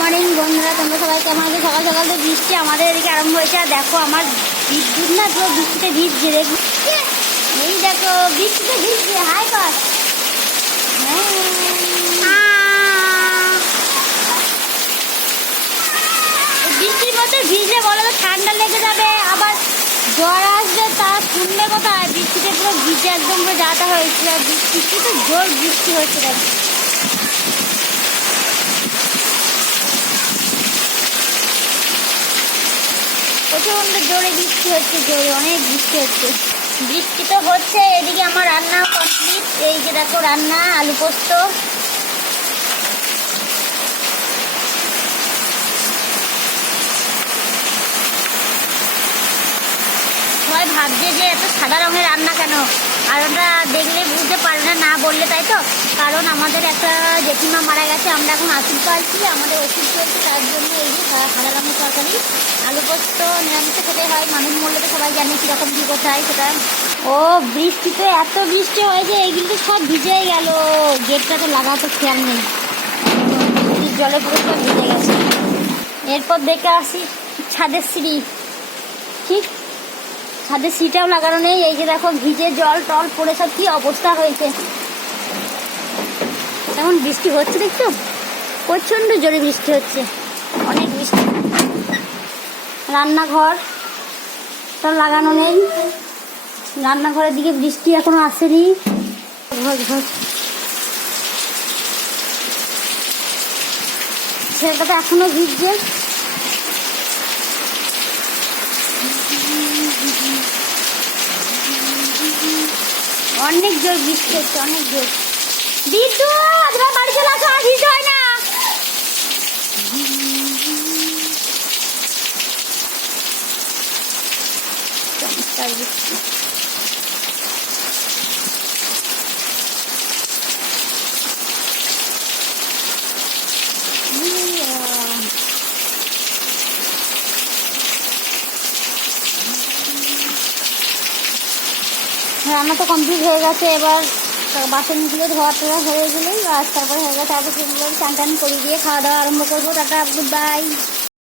Morning বন্ধুরা, তোমরা সবাই কেমন আছো? সকাল সকাল তো বৃষ্টি আমাদের এদিকে আরম্ভ হয়েছে। আর দেখো আমার বিদ্যুৎ না পুরো বৃষ্টিতে ভিজছে। দেখো এই দেখো বৃষ্টিতে ভিজছে। হাই কর বৃষ্টির মধ্যে ভিজলে বলো তো ঠান্ডা লেগে যাবে, আবার জ্বর আসবে। তা শুনবে কোথায়? বৃষ্টিতে পুরো ভিজে একদম পুরো যাতা হয়েছে। আর বৃষ্টি তো জোর বৃষ্টি হচ্ছে। দেখো প্রচন্ড জোরে বৃষ্টি হচ্ছে, জোরে অনেক বৃষ্টি হচ্ছে। বৃষ্টি তো হচ্ছে, এদিকে আমার রান্না কমপ্লিট। এই যে দেখো রান্না, আলু পোস্ত। সবাই ভাবছে যে এত সাদা রঙের রান্না কেন, আর ওটা দেখলে বুঝতে পারবে না, না বললে তাই তো। কারণ আমাদের একটা জেঠিমা মারা গেছে, আমরা এখন ওষুধ পাচ্ছি, আমাদের ওষুধ চলছে, তার জন্য এই যে সাদা রঙের তরকারি আলু পোস্ত। নিরামিষে খেতে হয়, মানুষ মরলে তো সবাই জানে কীরকম কী কোথায় সেটা। ও বৃষ্টিতে এত বৃষ্টি হয়েছে, এইগুলো তো সব ভিজে গেল। গেটটা তো লাগাতে খেয়াল নেই, জলে পুরো সব ভিজে গেছে। এরপর দেখে আসি ছাদের সিঁড়ি, ঠিক ছাদের সিঁড়িটাও লাগানো নেই। এই যে দেখো ভিজে জল টল পড়ে সব কি অবস্থা হয়েছে। এখন বৃষ্টি হচ্ছে, দেখছো প্রচণ্ড জোরে বৃষ্টি হচ্ছে, অনেক বৃষ্টি। রান্নাঘর তো লাগানো নেই, রান্নাঘরের দিকে বৃষ্টি এখনো আসেনি। সেটা তো এখনো ভিজছে। অনেক জোর বৃষ্টি হচ্ছে, অনেক জোর। বিদ্যুৎ বাড়ি চলে আসো, আর ভিজতে হয় না। চমৎকার বৃষ্টি। রান্না তো কমপ্লিট হয়ে গেছে। এবার বাসনগুলো ধোয়া টোয়া হয়ে গেলেই তারপরে হয়ে গেছে। তারপর সেগুলো চান টান করে দিয়ে খাওয়া দাওয়া আরম্ভ করবো। Tata, good bye.